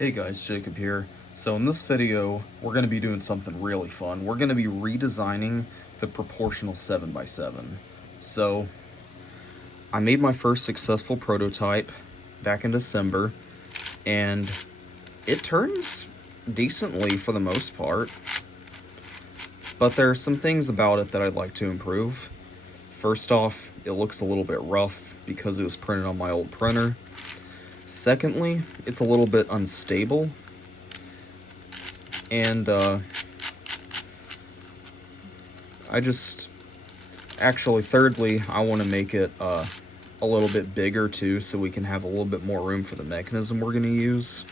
Hey guys, Jacob here. So in this video, we're going to be doing something really fun. We're going to be redesigning the proportional 7x7. So I made my first successful prototype back in December, and it turns decently for the most part. But there are some things about it that I'd like to improve. First off, it looks a little bit rough because it was printed on my old printer. Secondly, it's a little bit unstable. And thirdly, I want to make it a little bit bigger too, so we can have a little bit more room for the mechanism we're going to use.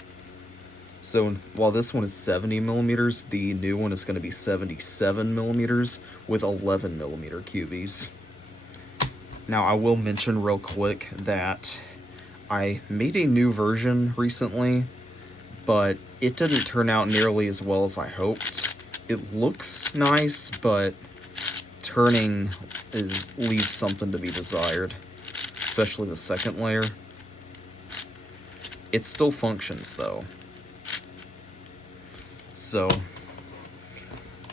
So while this one is 70 millimeters, the new one is going to be 77 millimeters with 11 millimeter cubies. Now I will mention real quick that I made a new version recently, but it didn't turn out nearly as well as I hoped. It looks nice, but turning leaves something to be desired, especially the second layer. It still functions though. So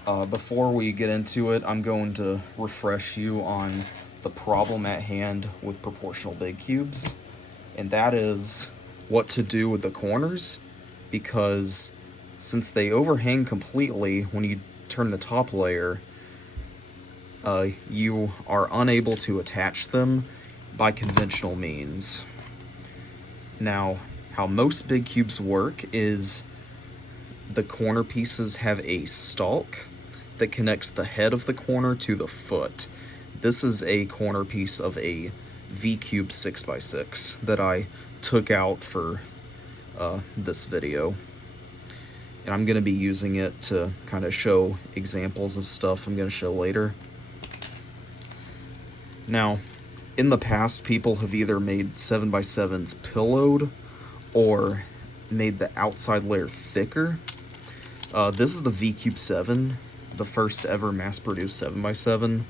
before we get into it, I'm going to refresh you on the problem at hand with proportional big cubes, and that is what to do with the corners, because since they overhang completely when you turn the top layer, you are unable to attach them by conventional means. Now, how most big cubes work is the corner pieces have a stalk that connects the head of the corner to the foot. This is a corner piece of a V-cube 6x6 that I took out for this video. And I'm going to be using it to kind of show examples of stuff I'm going to show later. Now, in the past, people have either made 7x7s pillowed or made the outside layer thicker. This is the V-Cube 7, the first ever mass-produced 7x7.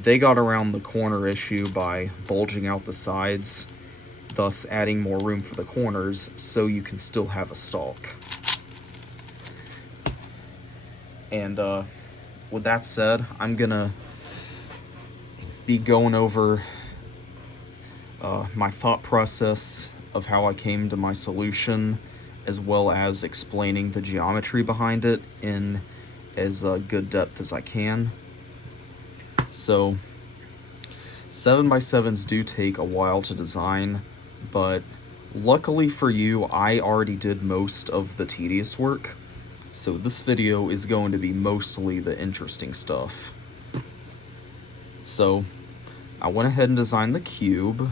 They got around the corner issue by bulging out the sides, thus adding more room for the corners so you can still have a stalk. And with that said, I'm gonna be going over my thought process of how I came to my solution, as well as explaining the geometry behind it in as good depth as I can. So 7x7s do take a while to design, but luckily for you, I already did most of the tedious work, so this video is going to be mostly the interesting stuff. So I went ahead and designed the cube,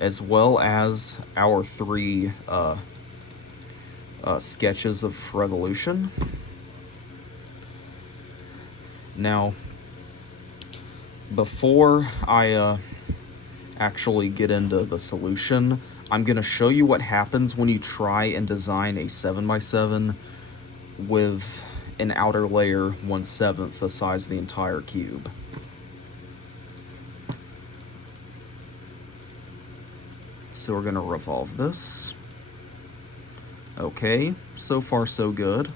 as well as our three sketches of revolution. Now, before I actually get into the solution, I'm going to show you what happens when you try and design a 7x7 with an outer layer 1/7 the size of the entire cube. So we're going to revolve this. Okay, so far so good.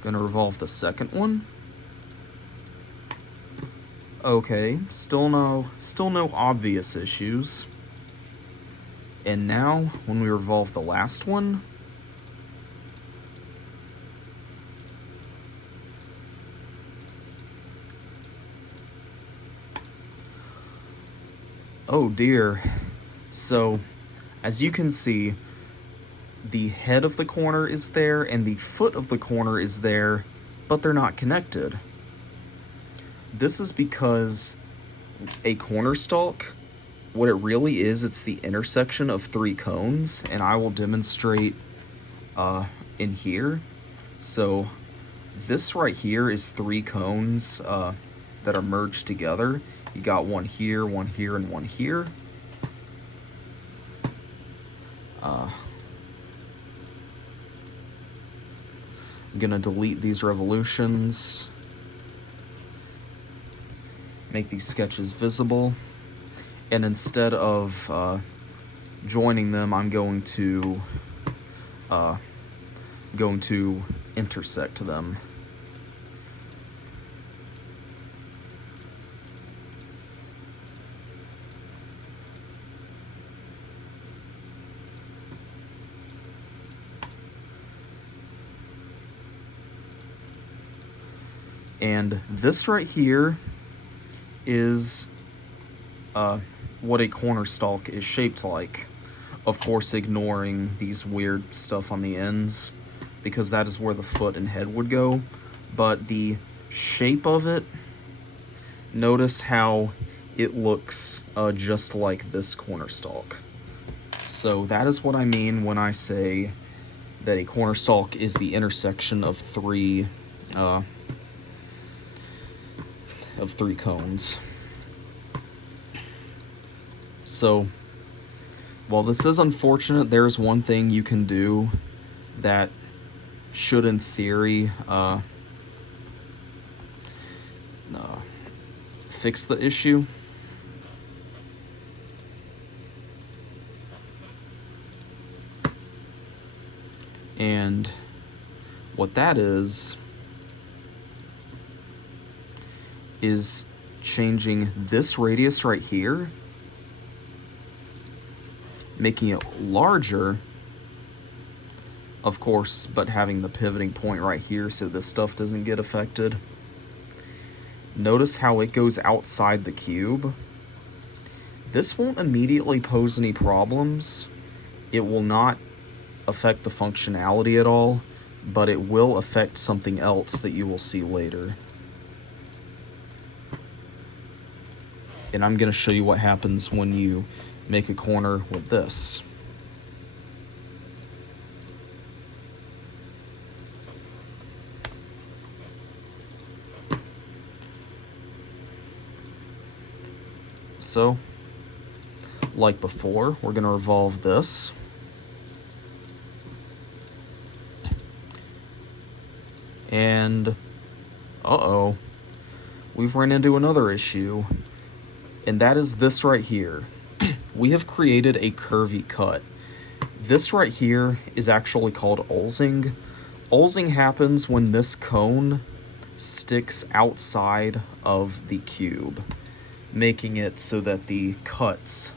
Gonna revolve the second one. Okay, still no obvious issues. And now, when we revolve the last one, oh dear. So, as you can see, the head of the corner is there and the foot of the corner is there, but they're not connected. This is because a corner stalk, what it really is, it's the intersection of three cones, and I will demonstrate in here. So this right here is three cones that are merged together. You got one here, and one here. I'm gonna delete these revolutions, make these sketches visible, and instead of joining them, I'm going to intersect them. And this right here is what a corner stalk is shaped like. Of course, ignoring these weird stuff on the ends, because that is where the foot and head would go. But the shape of it, notice how it looks just like this corner stalk. So that is what I mean when I say that a corner stalk is the intersection of three cones. So while this is unfortunate, there's one thing you can do that should, in theory, fix the issue. And what that is changing this radius right here, making it larger, of course, but having the pivoting point right here so this stuff doesn't get affected. Notice how it goes outside the cube. This won't immediately pose any problems. It will not affect the functionality at all, but it will affect something else that you will see later. And I'm going to show you what happens when you make a corner with this. So, like before, we're going to revolve this. And, uh-oh, we've run into another issue. And that is this right here. We have created a curvy cut. This right here is actually called ulzing. Ulzing happens when this cone sticks outside of the cube, making it so that the cuts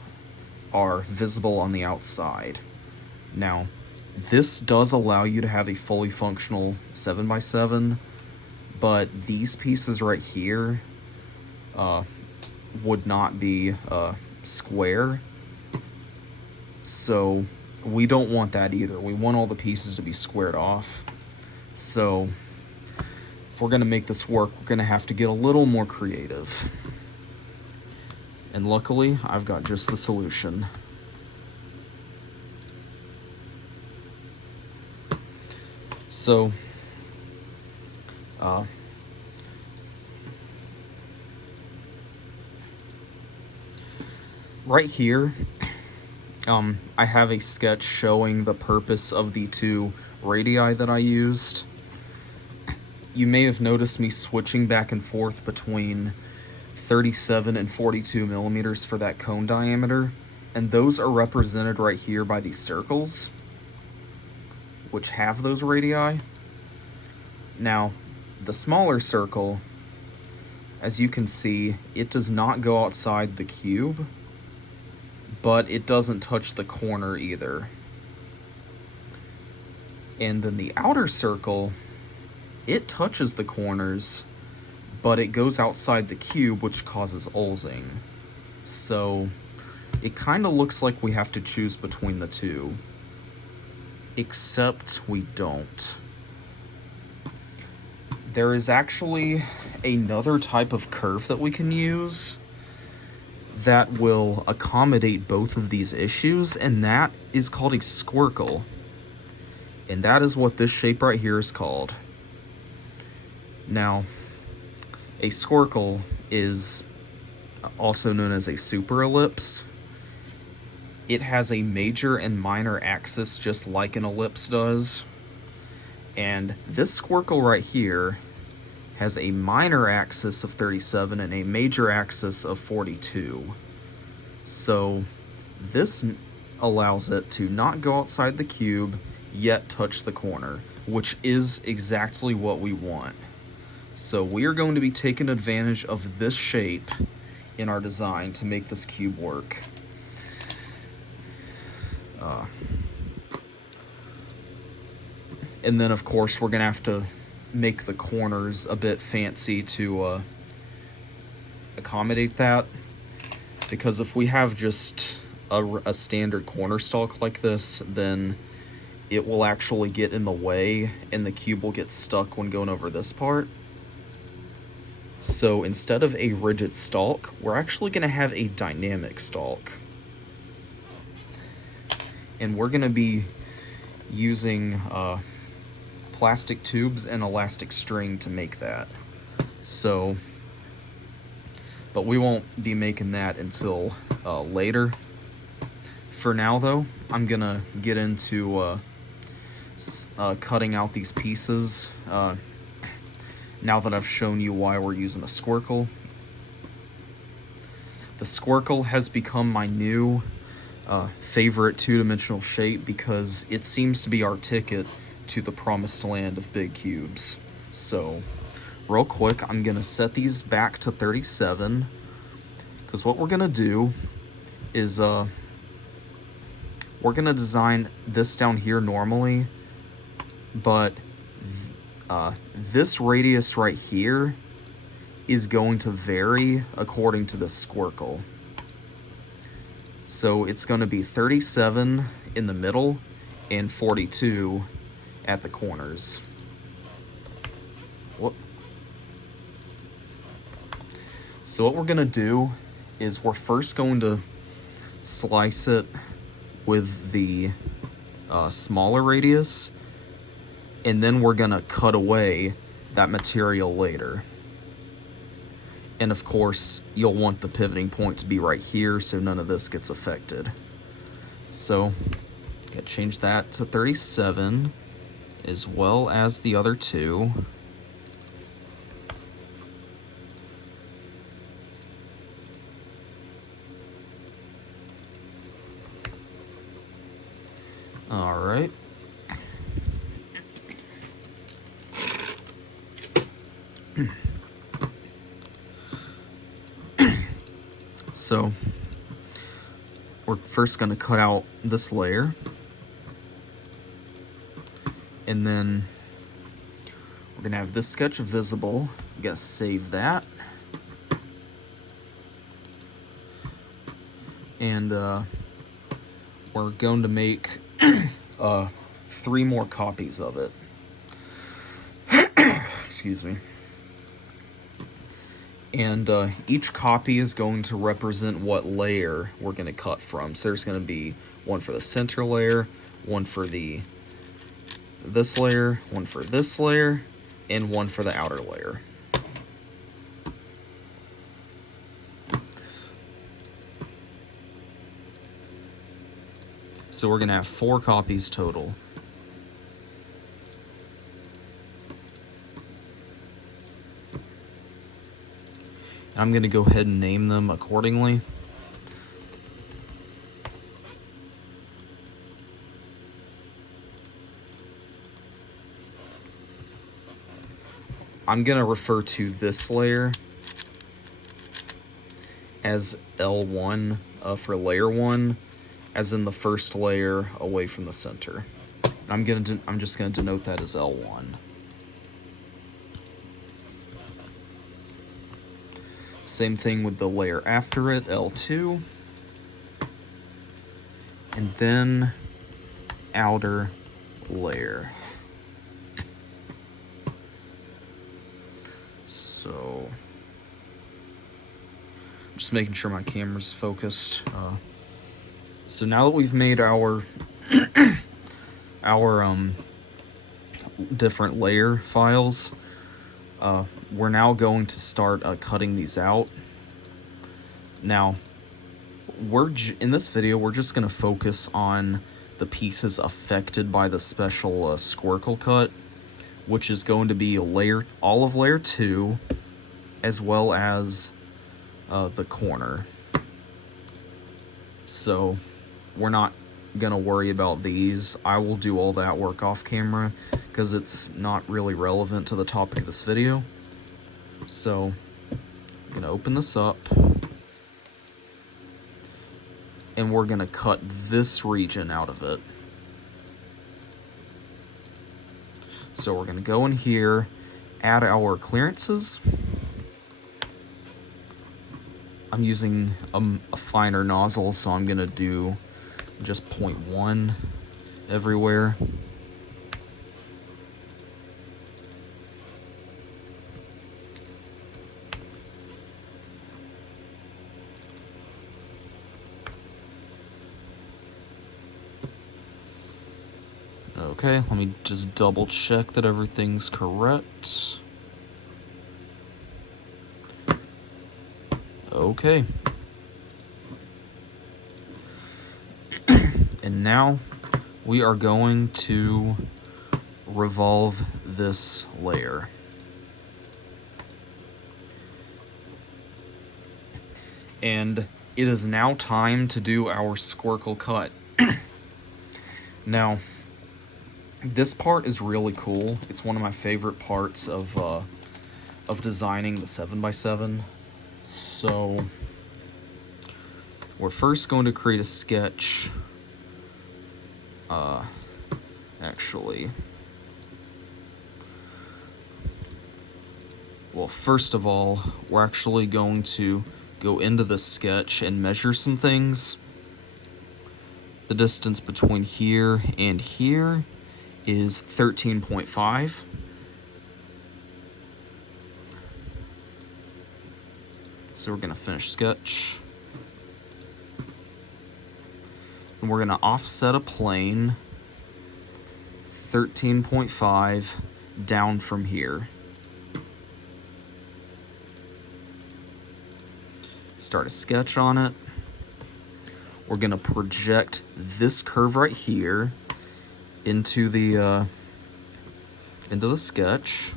are visible on the outside. Now, this does allow you to have a fully functional 7x7, but these pieces right here would not be square, so we don't want that either. We want all the pieces to be squared off. So if we're gonna make this work, we're gonna have to get a little more creative. And luckily, I've got just the solution. So, right here, I have a sketch showing the purpose of the two radii that I used. You may have noticed me switching back and forth between 37 and 42 millimeters for that cone diameter, and those are represented right here by these circles, which have those radii. Now, the smaller circle, as you can see, it does not go outside the cube, but it doesn't touch the corner either. And then the outer circle, it touches the corners, but it goes outside the cube, which causes ulzing. So it kind of looks like we have to choose between the two, except we don't. There is actually another type of curve that we can use that will accommodate both of these issues, and that is called a squirkle. And that is what this shape right here is called. Now, a squirkle is also known as a super ellipse. It has a major and minor axis just like an ellipse does. And this squirkle right here has a minor axis of 37 and a major axis of 42. So this allows it to not go outside the cube, yet touch the corner, which is exactly what we want. So we are going to be taking advantage of this shape in our design to make this cube work. And then of course we're gonna have to make the corners a bit fancy to accommodate that, because if we have just a standard corner stalk like this, then it will actually get in the way and the cube will get stuck when going over this part. So instead of a rigid stalk, we're actually going to have a dynamic stalk. And we're going to be using plastic tubes and elastic string to make that. So, but we won't be making that until later. For now though, I'm going to get into cutting out these pieces. Now that I've shown you why we're using a squirkle. The squirkle has become my new favorite two-dimensional shape because it seems to be our ticket to the promised land of big cubes. So, real quick, I'm gonna set these back to 37, because what we're gonna do is we're gonna design this down here normally, but this radius right here is going to vary according to the squirkle. So it's going to be 37 in the middle and 42 at the corners. Whoop. So what we're going to do is we're first going to slice it with the smaller radius, and then we're gonna cut away that material later. And of course, you'll want the pivoting point to be right here so none of this gets affected. So, gotta change that to 37, as well as the other two. All right. So we're first going to cut out this layer, and then we're going to have this sketch visible. You got to save that, and we're going to make 3 more copies of it. Excuse me. And each copy is going to represent what layer we're going to cut from. So there's going to be one for the center layer, one for this layer, one for this layer, and one for the outer layer. So we're going to have 4 copies total. I'm going to go ahead and name them accordingly. I'm going to refer to this layer as L1 for layer 1, as in the first layer away from the center. I'm just going to denote that as L1. Same thing with the layer after it, L2. And then outer layer. So, just making sure my camera's focused. So now that we've made our different layer files, we're now going to start cutting these out. Now, in this video, we're just going to focus on the pieces affected by the special squirkle cut, which is going to be all of layer 2, as well as the corner. So we're not gonna worry about these. I will do all that work off camera because it's not really relevant to the topic of this video. So I'm gonna open this up and we're gonna cut this region out of it. So we're gonna go in here, add our clearances. I'm using a finer nozzle, so I'm gonna do just 0.1 everywhere. Okay, let me just double check that everything's correct. Okay. And now we are going to revolve this layer. And it is now time to do our squirkle cut. Now, this part is really cool. It's one of my favorite parts of designing the 7x7. So we're first going to create a sketch. Actually, well, first of all, we're actually going to go into the sketch and measure some things. The distance between here and here is 13.5. So we're going to finish sketch. And we're going to offset a plane 13.5 down from here. Start a sketch on it. We're going to project this curve right here into the sketch.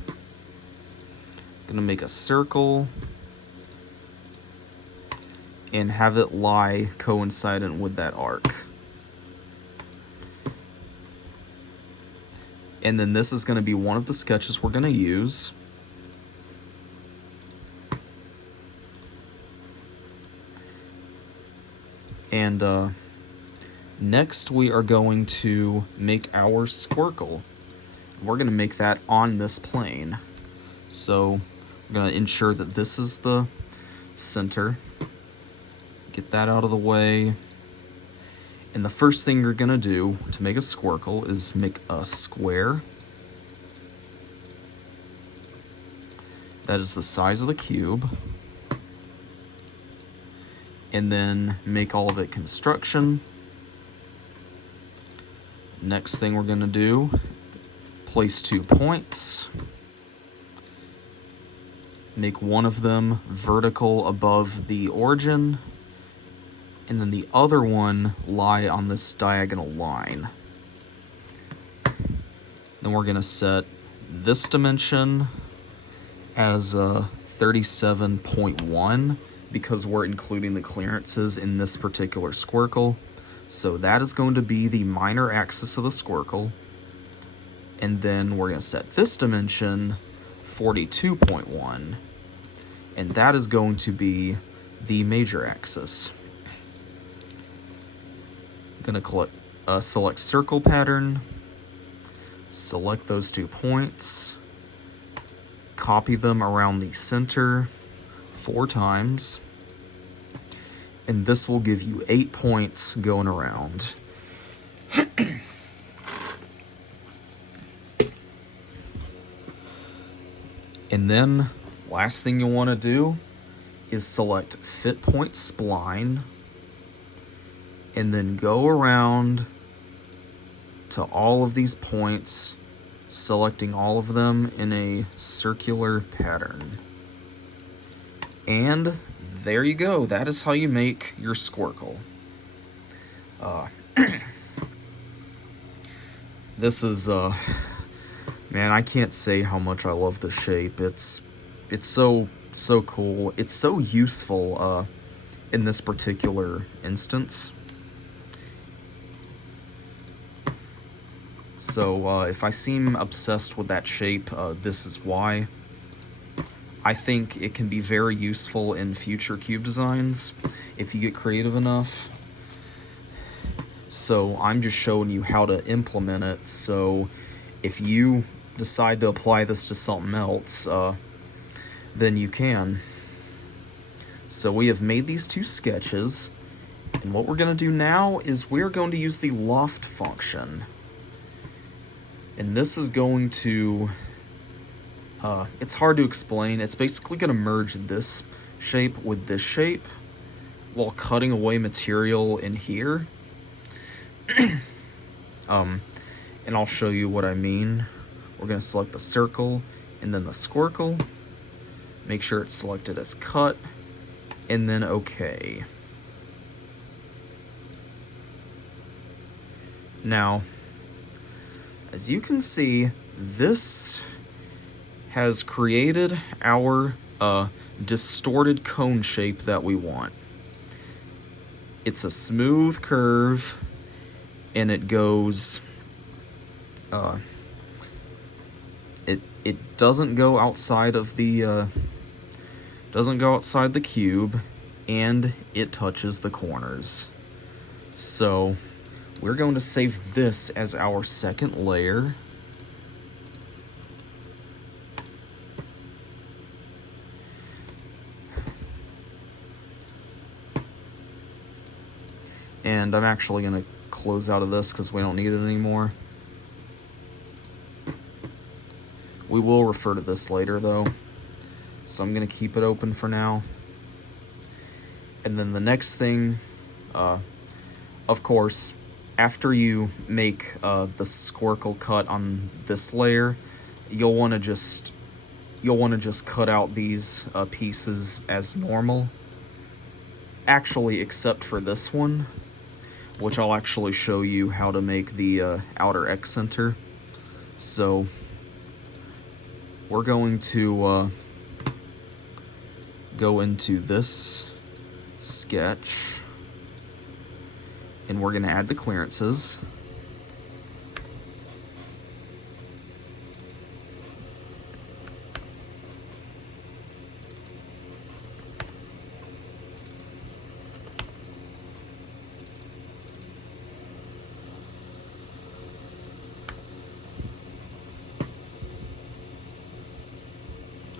Going to make a circle and have it lie coincident with that arc. And then this is going to be one of the sketches we're going to use. And next we are going to make our squirkle. We're going to make that on this plane. So we're going to ensure that this is the center. Get that out of the way. And the first thing you're going to do to make a squirkle is make a square. That is the size of the cube. And then make all of it construction. Next thing we're going to do, place 2 points. Make one of them vertical above the origin. And then the other one lie on this diagonal line. Then we're going to set this dimension as 37.1 because we're including the clearances in this particular squirkle. So that is going to be the minor axis of the squirkle. And then we're going to set this dimension 42.1. And that is going to be the major axis. Going to select circle pattern, select those 2 points, copy them around the center 4 times, and this will give you 8 points going around. And then last thing you'll want to do is select fit point spline, and then go around to all of these points, selecting all of them in a circular pattern. And there you go. That is how you make your squirkle. This is, man, I can't say how much I love the shape. It's so cool. It's so useful in this particular instance. So if I seem obsessed with that shape, this is why. I think it can be very useful in future cube designs if you get creative enough. So I'm just showing you how to implement it. So if you decide to apply this to something else, then you can. So we have made these two sketches, and what we're going to do now is we're going to use the loft function. And this is going to, it's hard to explain. It's basically going to merge this shape with this shape while cutting away material in here. And I'll show you what I mean. We're going to select the circle and then the squirkle. Make sure it's selected as cut, and then OK. Now, as you can see, this has created our distorted cone shape that we want. It's a smooth curve, and it goes, it doesn't go outside of the, cube, and it touches the corners. So we're going to save this as our second layer. And I'm actually going to close out of this because we don't need it anymore. We will refer to this later though, so I'm going to keep it open for now. And then the next thing, of course, after you make the squircle cut on this layer, you'll want to just cut out these pieces as normal. Actually, except for this one, which I'll actually show you how to make the outer X center. So we're going to go into this sketch, and we're going to add the clearances.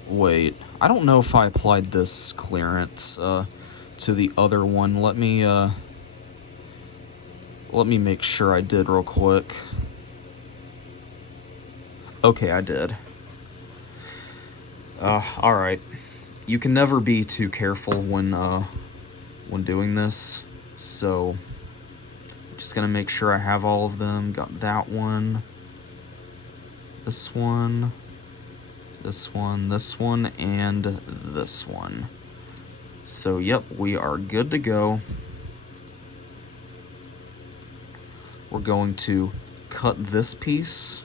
Wait, I don't know if I applied this clearance to the other one. Let me make sure I did real quick. Okay, I did. Alright. You can never be too careful when doing this, so I'm just gonna make sure I have all of them. Got that one, this one, this one, this one, and this one. So yep, we are good to go. We're going to cut this piece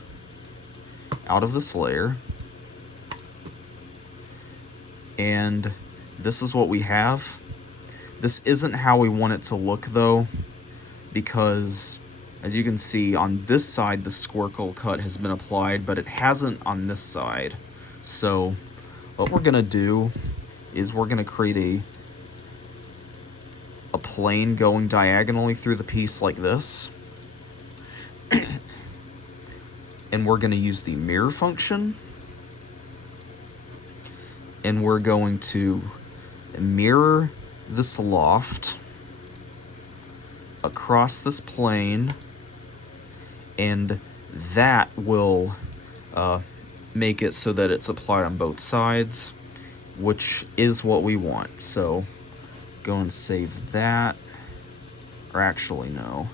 out of this layer, and this is what we have. This isn't how we want it to look though, because as you can see on this side the squircle cut has been applied, but it hasn't on this side. So what we're gonna do is we're gonna create a plane going diagonally through the piece like this. And we're going to use the mirror function, and we're going to mirror this loft across this plane, and that will make it so that it's applied on both sides, which is what we want. So go and save that, or actually no.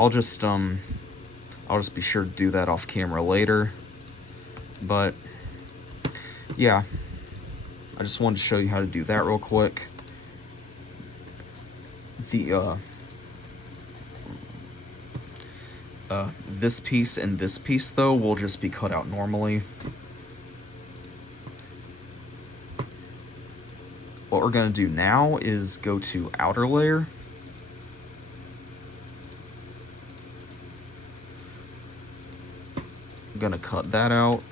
I'll just be sure to do that off camera later. But yeah, I just wanted to show you how to do that real quick. The this piece and this piece though will just be cut out normally. What we're gonna do now is go to outer layer, gonna cut that out.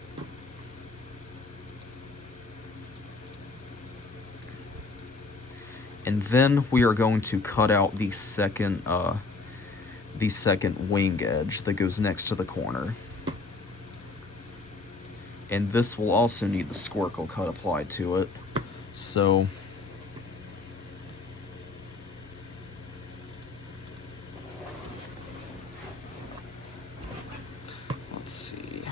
And then we are going to cut out the second wing edge that goes next to the corner. And this will also need the squirkle cut applied to it. So let's see.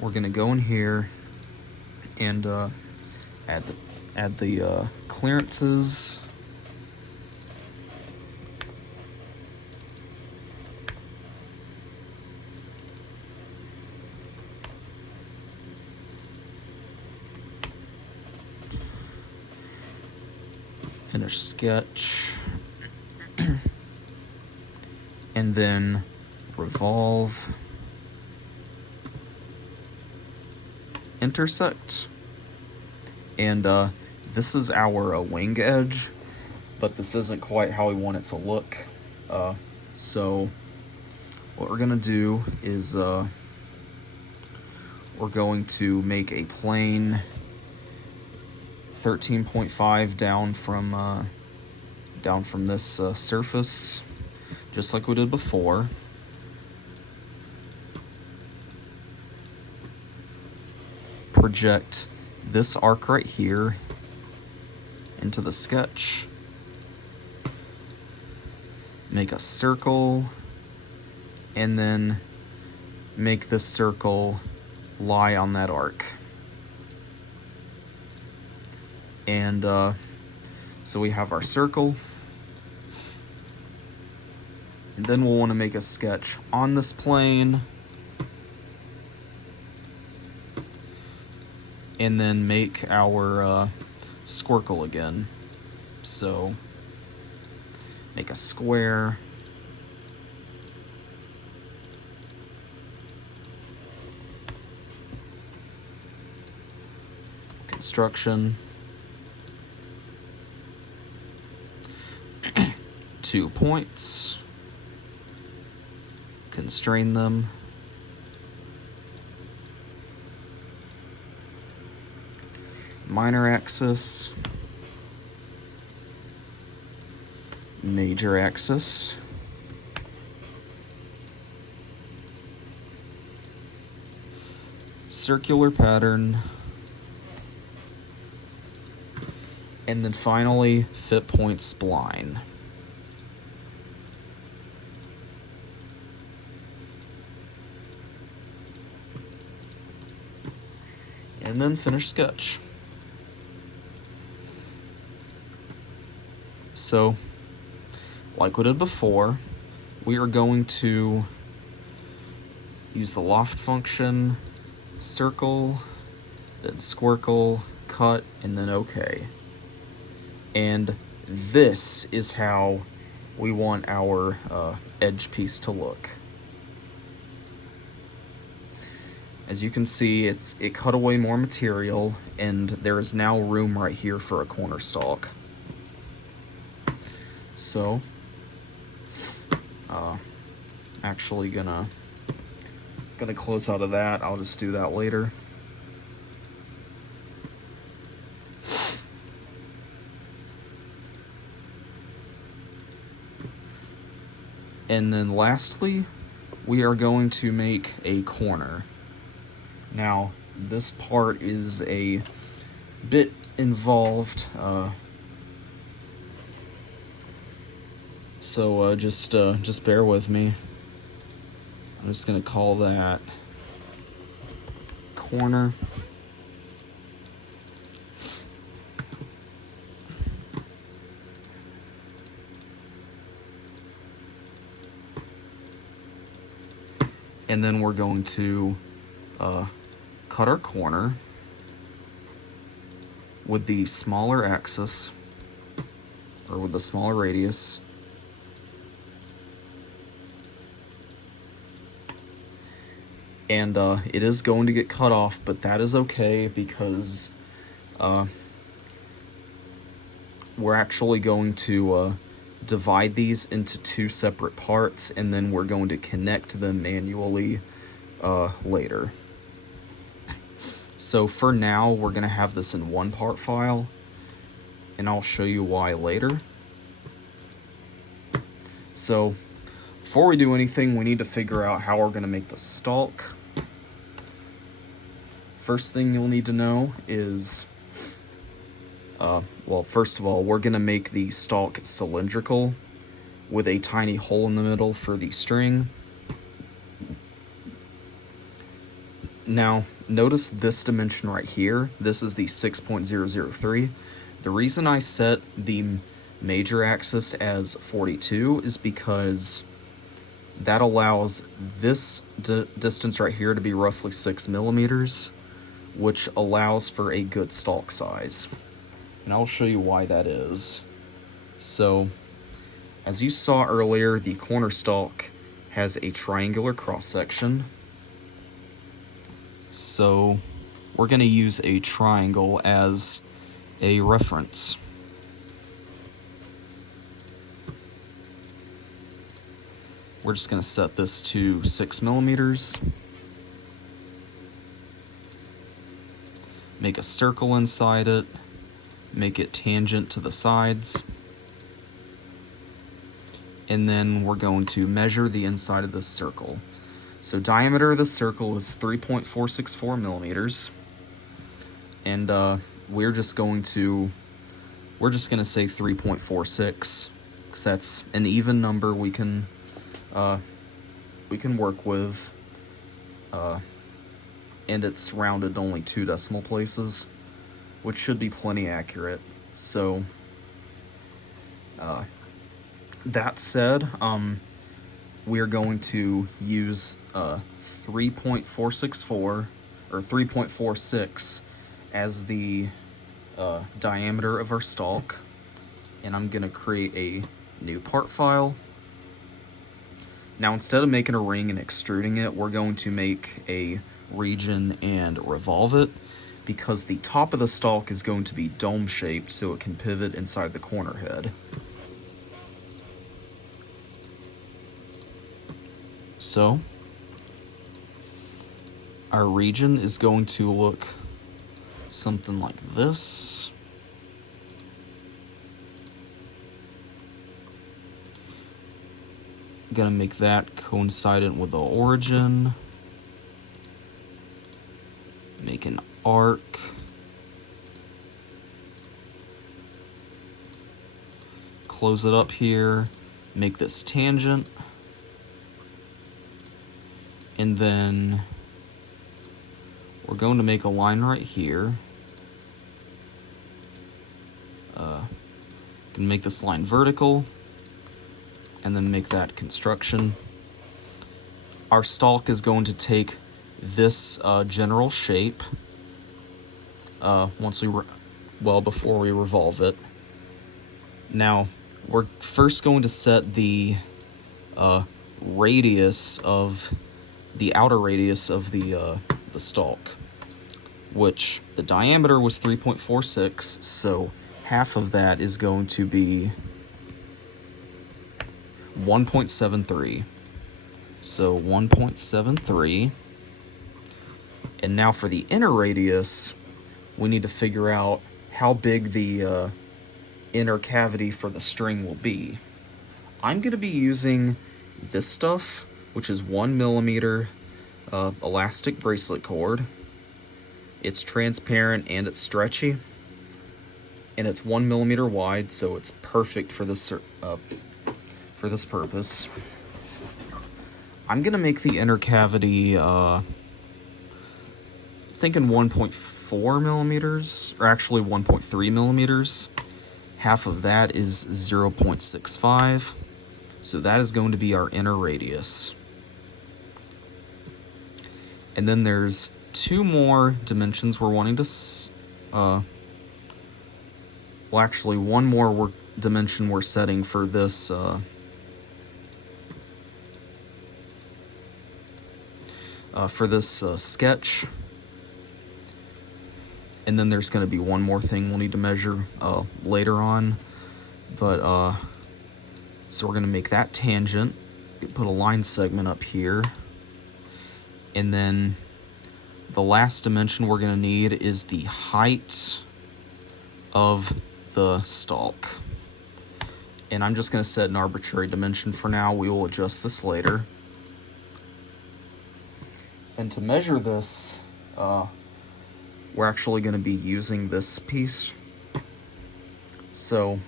We're gonna go in here and add the clearances. Finish sketch. And then revolve. Intersect. And this is our wing edge, but this isn't quite how we want it to look. So what we're gonna do is we're going to make a plane 13.5 down from this surface, just like we did before. Project this arc right here into the sketch. Make a circle, and then make this circle lie on that arc. And so we have our circle. And then we'll want to make a sketch on this plane. And then make our squirkle again. So make a square. Construction. 2 points. Constrain them. Minor axis. Major axis. Circular pattern. And then finally, fit point spline. And then finish sketch. So, like we did before, we are going to use the loft function, circle, then squirkle, cut, and then OK. And this is how we want our edge piece to look. As you can see, it cut away more material, and there is now room right here for a corner stalk. So, actually gonna close out of that. I'll just do that later. And then lastly, we are going to make a corner. Now, this part is a bit involved, so just bear with me. I'm just gonna call that corner. And then we're going to cut our corner with the smaller axis, or with the smaller radius. And it is going to get cut off, but that is okay because we're actually going to divide these into 2 separate parts, and then we're going to connect them manually later. So for now, we're going to have this in 1-part file, and I'll show you why later. So before we do anything, we need to figure out how we're going to make the stalk. First thing you'll need to know is, well, first of all, we're going to make the stalk cylindrical with a tiny hole in the middle for the string. Now, notice this dimension right here. This is the 6.003. The reason I set the major axis as 42 is because that allows this distance right here to be roughly 6 millimeters, which allows for a good stalk size. And I'll show you why that is. So, as you saw earlier, the corner stalk has a triangular cross-section. So we're going to use a triangle as a reference. We're just going to set this to 6 millimeters. Make a circle inside it. Make it tangent to the sides. And then we're going to measure the inside of this circle. So diameter of the circle is 3.464 millimeters. And we're just going to say 3.46, because that's an even number we can work with. And it's rounded to only 2 decimal places, which should be plenty accurate. So that said, we are going to use 3.464 or 3.46 as the diameter of our stalk, and I'm going to create a new part file. Now, instead of making a ring and extruding it, we're going to make a region and revolve it, because the top of the stalk is going to be dome shaped so it can pivot inside the corner head. So our region is going to look something like this. Gonna make that coincident with the origin. Make an arc. Close it up here. Make this tangent. And then we're going to make a line right here. Can make this line vertical, and then make that construction. Our stalk is going to take this general shape before we revolve it. Now, we're first going to set the radius of the outer radius of the stalk, which the diameter was 3.46, so half of that is going to be 1.73. So 1.73. And now for the inner radius, we need to figure out how big the inner cavity for the string will be. I'm going to be using this stuff, which is 1 millimeter elastic bracelet cord. It's transparent and it's stretchy, and it's 1 millimeter wide, so it's perfect for this purpose. I'm gonna make the inner cavity thinking 1.4 millimeters, or actually 1.3 millimeters. Half of that is 0.65, so that is going to be our inner radius. And then there's 2 more dimensions we're wanting to one more dimension we're setting for this sketch. And then there's going to be one more thing we'll need to measure later on. But So we're going to make that tangent, put a line segment up here, and then the last dimension we're going to need is the height of the stalk. And I'm just going to set an arbitrary dimension for now. We will adjust this later. And to measure this, we're actually going to be using this piece. So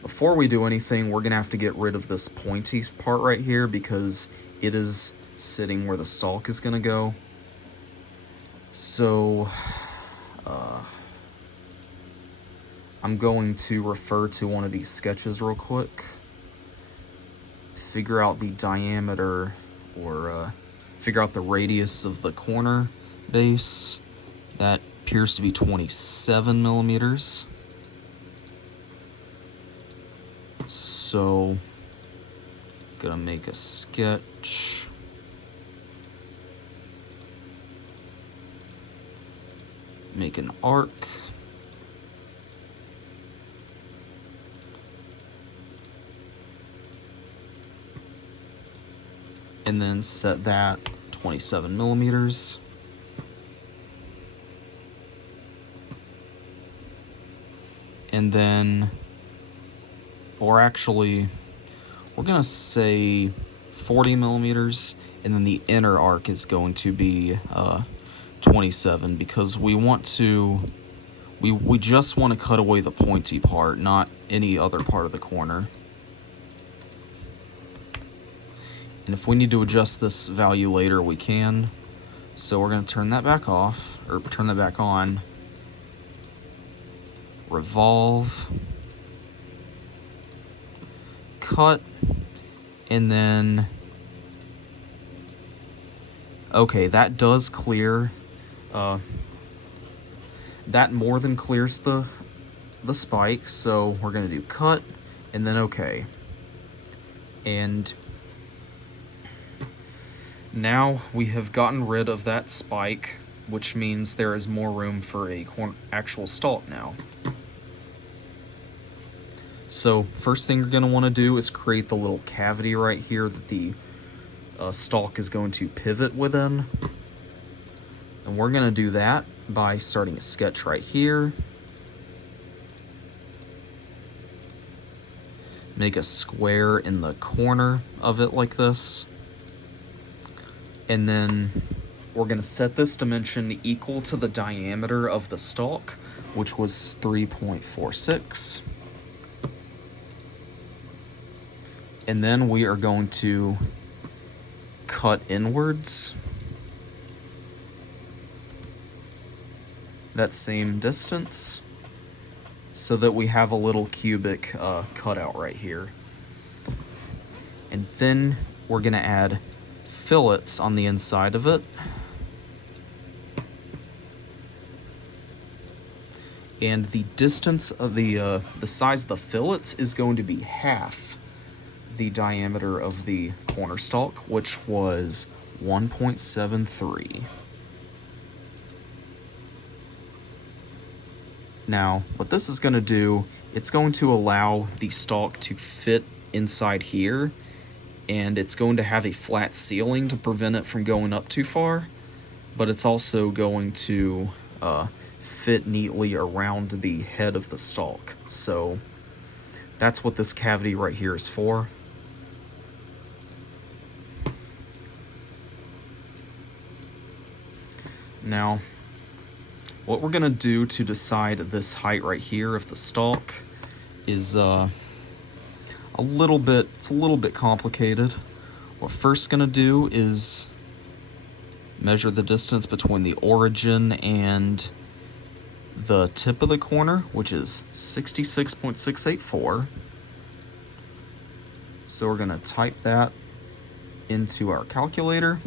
before we do anything, we're going to have to get rid of this pointy part right here because it is sitting where the stalk is going to go. So I'm going to refer to one of these sketches real quick, figure out the diameter, or figure out the radius of the corner base. That appears to be 27 millimeters. So, gonna make a sketch. Make an arc. And then set that 27 millimeters. And then, or actually, we're gonna say 40 millimeters, and then the inner arc is going to be 27 because we want to, we just want to cut away the pointy part, not any other part of the corner. And if we need to adjust this value later, we can. So we're going to turn that back off, or turn that back on. Revolve. Cut. And then... okay, that does clear. That more than clears the spike. So we're going to do cut, and then okay. And... now we have gotten rid of that spike, which means there is more room for a actual stalk now. So first thing you're going to want to do is create the little cavity right here that the stalk is going to pivot within. And we're going to do that by starting a sketch right here. Make a square in the corner of it like this. And then we're going to set this dimension equal to the diameter of the stalk, which was 3.46. And then we are going to cut inwards that same distance so that we have a little cubic cutout right here. And then we're going to add fillets on the inside of it. And the distance of the size of the fillets is going to be half the diameter of the corner stalk, which was 1.73. Now, what this is going to do, it's going to allow the stalk to fit inside here, and it's going to have a flat ceiling to prevent it from going up too far, but it's also going to fit neatly around the head of the stalk. So that's what this cavity right here is for. Now, what we're gonna do to decide this height right here of the stalk is it's a little bit complicated. What we're first gonna do is measure the distance between the origin and the tip of the corner, which is 66.684. So we're gonna type that into our calculator.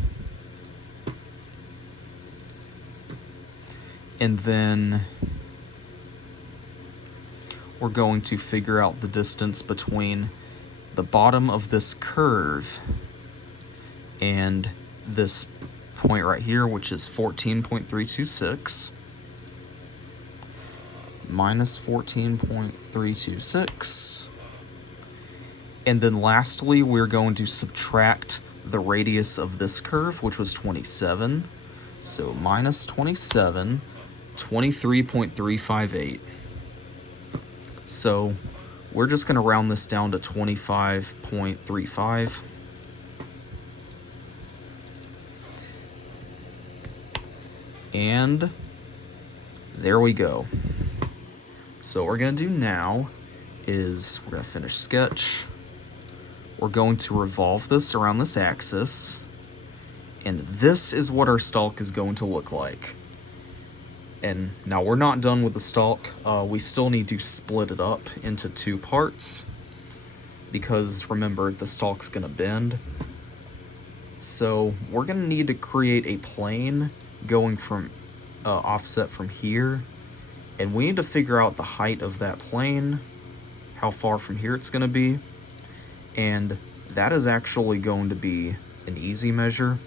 And then we're going to figure out the distance between the bottom of this curve and this point right here, which is 14.326 minus 14.326 And then lastly, we're going to subtract the radius of this curve, which was 27. So minus 27, 23.358. So we're just going to round this down to 25.35. And there we go. So what we're going to do now is we're going to finish sketch. We're going to revolve this around this axis. And this is what our stalk is going to look like. And now we're not done with the stalk. We still need to split it up into two parts. Because remember, the stalk's going to bend. So we're going to need to create a plane going from offset from here, and we need to figure out the height of that plane, how far from here it's going to be, and that is actually going to be an easy measure.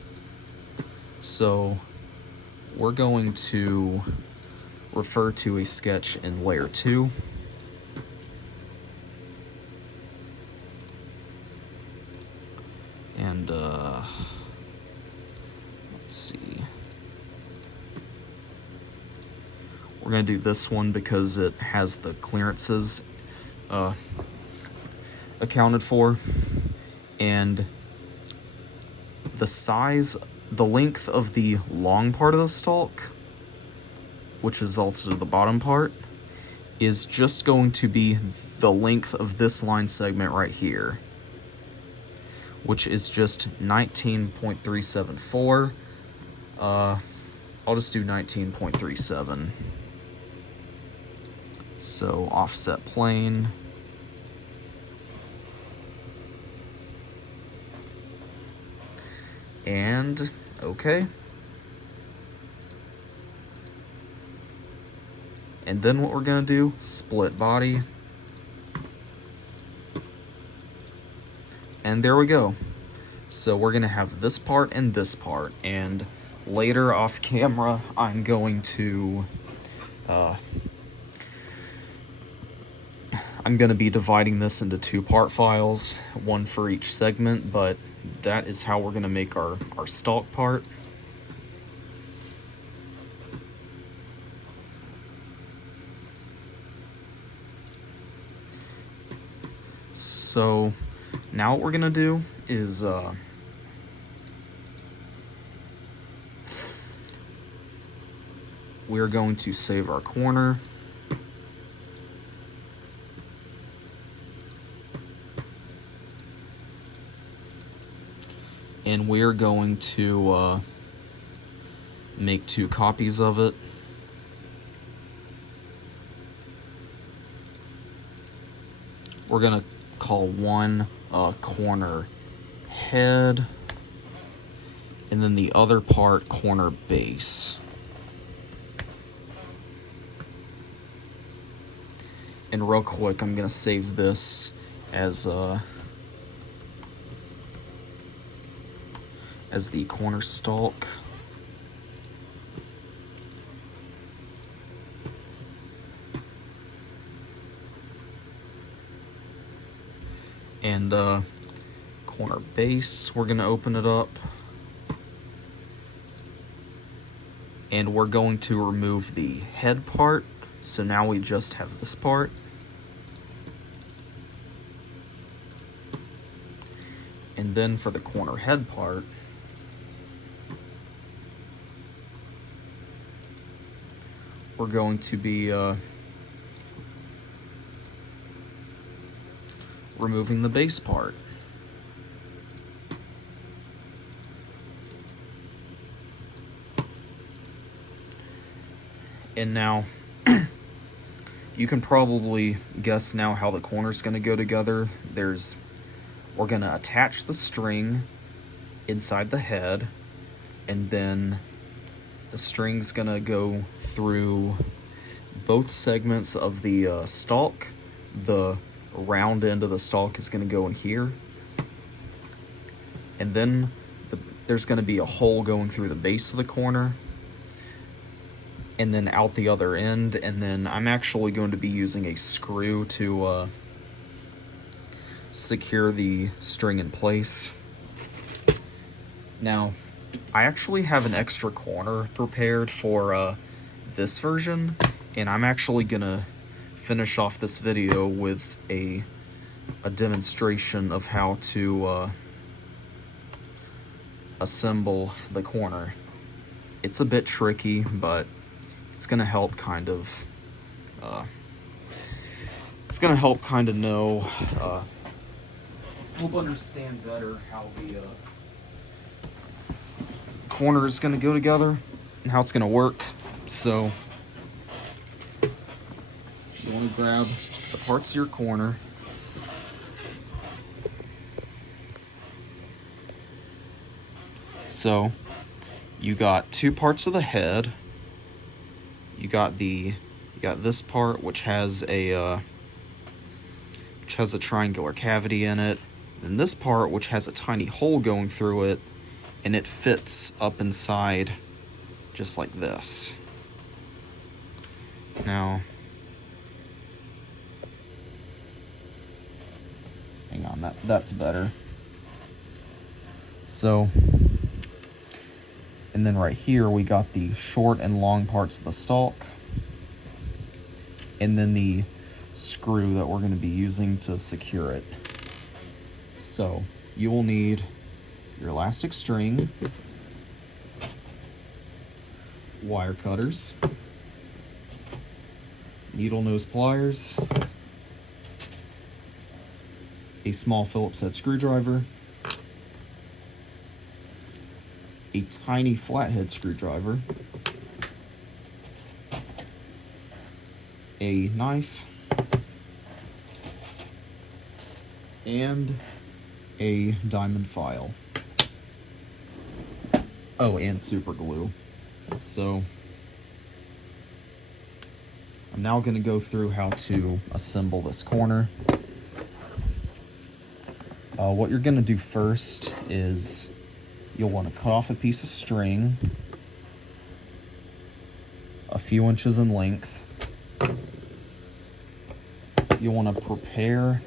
So we're going to refer to a sketch in layer 2. And let's see. We're going to do this one because it has the clearances accounted for. And the size, the length of the long part of the stalk, which is also the bottom part, is just going to be the length of this line segment right here, which is just 19.374. I'll just do 19.37. So offset plane. And okay. And then what we're gonna do, split body. And there we go. So we're gonna have this part and this part, and later off camera I'm going to be dividing this into 2-part files, one for each segment, but that is how we're gonna make our stalk part. So now what we're gonna do is we're going to save our corner. And we're going to make 2 copies of it. We're gonna call one corner head, and then the other part corner base. And real quick, I'm gonna save this as the corner stalk. And corner base, we're gonna open it up. And we're going to remove the head part. So now we just have this part. And then for the corner head part, we're going to be removing the base part. And now, you can probably guess now how the corner's going to go together. We're going to attach the string inside the head, and then the string's going to go through both segments of the stalk. The round end of the stalk is going to go in here, and then there's going to be a hole going through the base of the corner, and then out the other end. And then I'm actually going to be using a screw to secure the string in place. Now, I actually have an extra corner prepared for this version, and I'm actually gonna finish off this video with a demonstration of how to assemble the corner. It's a bit tricky, but it's gonna help kind of know help understand better how the corner is gonna go together and how it's gonna work. So you want to grab the parts of your corner, so you got two parts of the head. You got this part, which has a triangular cavity in it, and this part, which has a tiny hole going through it, and it fits up inside just like this. Now, hang on, that's better. So, and then right here we got the short and long parts of the stalk, and then the screw that we're going to be using to secure it. So you will need your elastic string, wire cutters, needle nose pliers, a small Phillips head screwdriver, a tiny flathead screwdriver, a knife, and a diamond file. Oh, and super glue. So I'm now going to go through how to assemble this corner. What you're going to do first is you'll want to cut off a piece of string a few inches in length. You'll want to prepare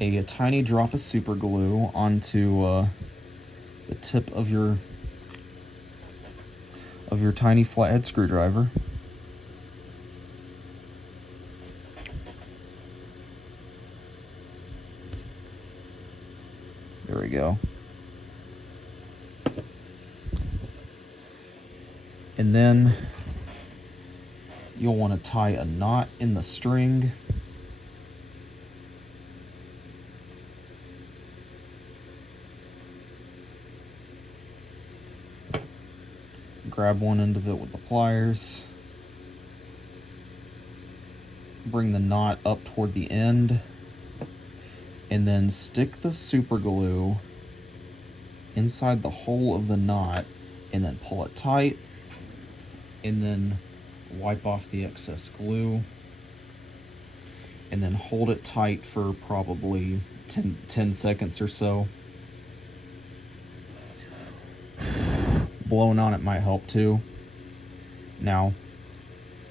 a tiny drop of super glue onto the tip of your tiny flathead screwdriver. There we go. And then you'll want to tie a knot in the string. Grab one end of it with the pliers. Bring the knot up toward the end, and then stick the super glue inside the hole of the knot, and then pull it tight, and then wipe off the excess glue, and then hold it tight for probably 10 seconds or so. Blowing on it might help too. Now,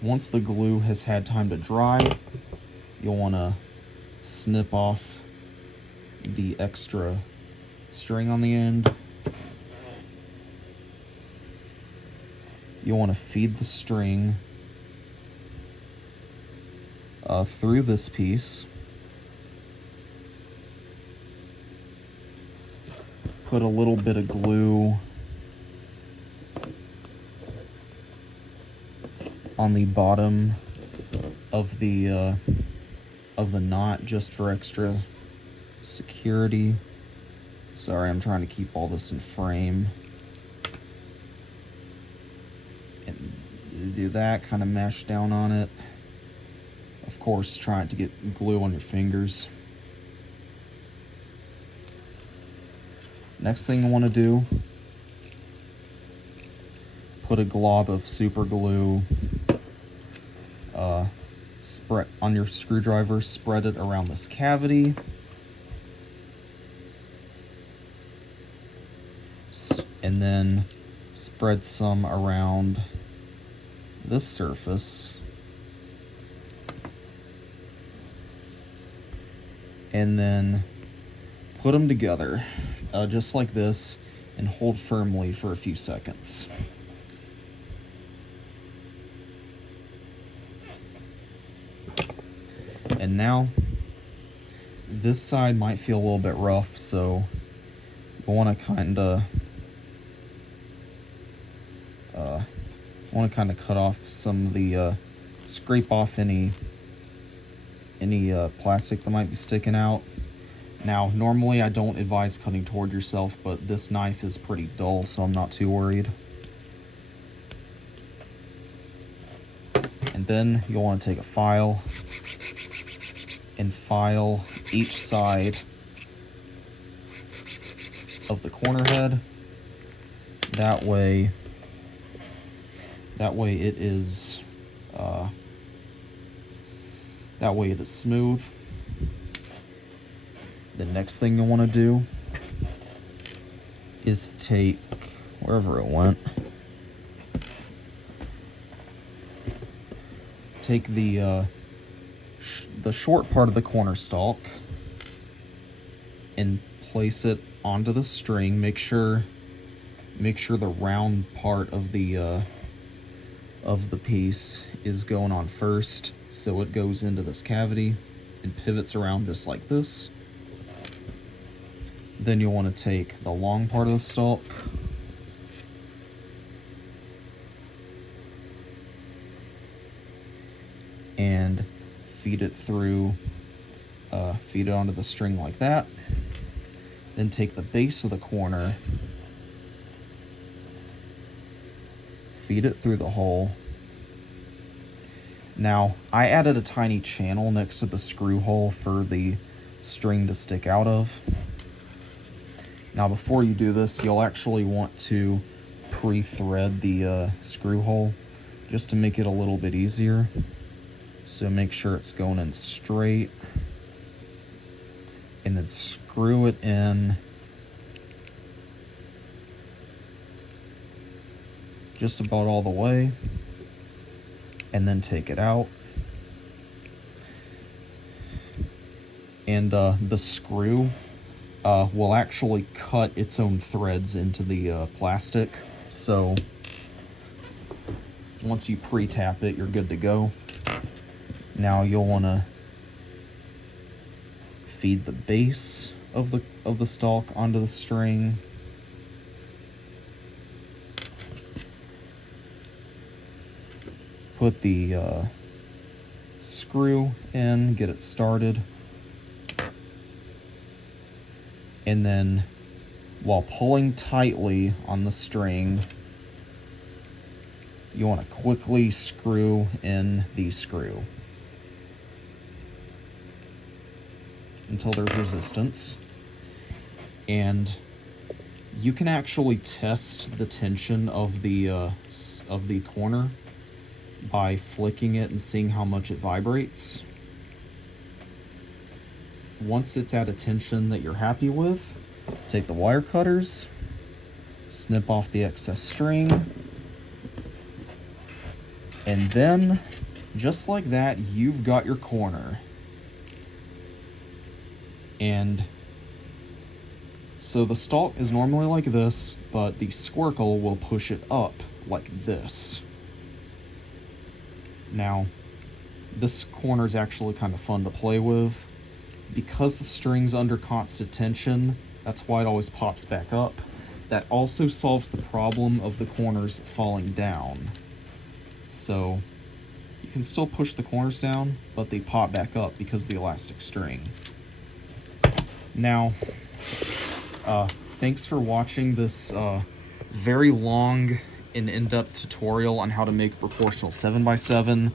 once the glue has had time to dry, you'll want to snip off the extra string on the end. You'll want to feed the string through this piece. Put a little bit of glue on the bottom of the knot just for extra security. Sorry, I'm trying to keep all this in frame. And do that, kind of mash down on it. Of course, try not to get glue on your fingers. Next thing you want to do, put a glob of super glue spread on your screwdriver, spread it around this cavity. And then spread some around this surface. and then put them together just like this and hold firmly for a few seconds. And now this side might feel a little bit rough, so you want to kind of cut off some of the scrape off any plastic that might be sticking out. Now, normally I don't advise cutting toward yourself, but this knife is pretty dull, so I'm not too worried. And then you'll want to take a file and file each side of the corner head. That way it is smooth. The next thing you'll want to do is take, wherever it went, take the short part of the corner stalk and place it onto the string. Make sure the round part of the piece is going on first, so it goes into this cavity and pivots around just like this. Then you'll want to take the long part of the stalk and feed it onto the string like that. Then take the base of the corner, feed it through the hole. Now, I added a tiny channel next to the screw hole for the string to stick out of. Now, before you do this, you'll actually want to pre-thread the screw hole just to make it a little bit easier. So make sure it's going in straight, and then screw it in just about all the way, and then take it out. And the screw will actually cut its own threads into the plastic, so once you pre-tap it, you're good to go. Now you'll want to feed the base of the stalk onto the string. Put the screw in, get it started. And then, while pulling tightly on the string, you want to quickly screw in the screw until there's resistance. And you can actually test the tension of the corner by flicking it and seeing how much it vibrates. Once it's at a tension that you're happy with, take the wire cutters, snip off the excess string, and then, just like that, you've got your corner. And so the stalk is normally like this, but the squirkle will push it up like this. Now, this corner is actually kind of fun to play with. Because the string's under constant tension, that's why it always pops back up. That also solves the problem of the corners falling down. So you can still push the corners down, but they pop back up because of the elastic string. Now, thanks for watching this very long and in-depth tutorial on how to make a proportional 7x7.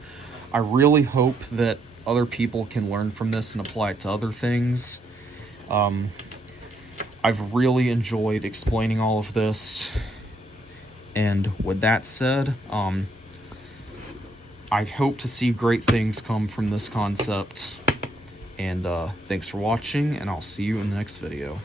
I really hope that other people can learn from this and apply it to other things. I've really enjoyed explaining all of this, and with that said, I hope to see great things come from this concept, and thanks for watching, and I'll see you in the next video.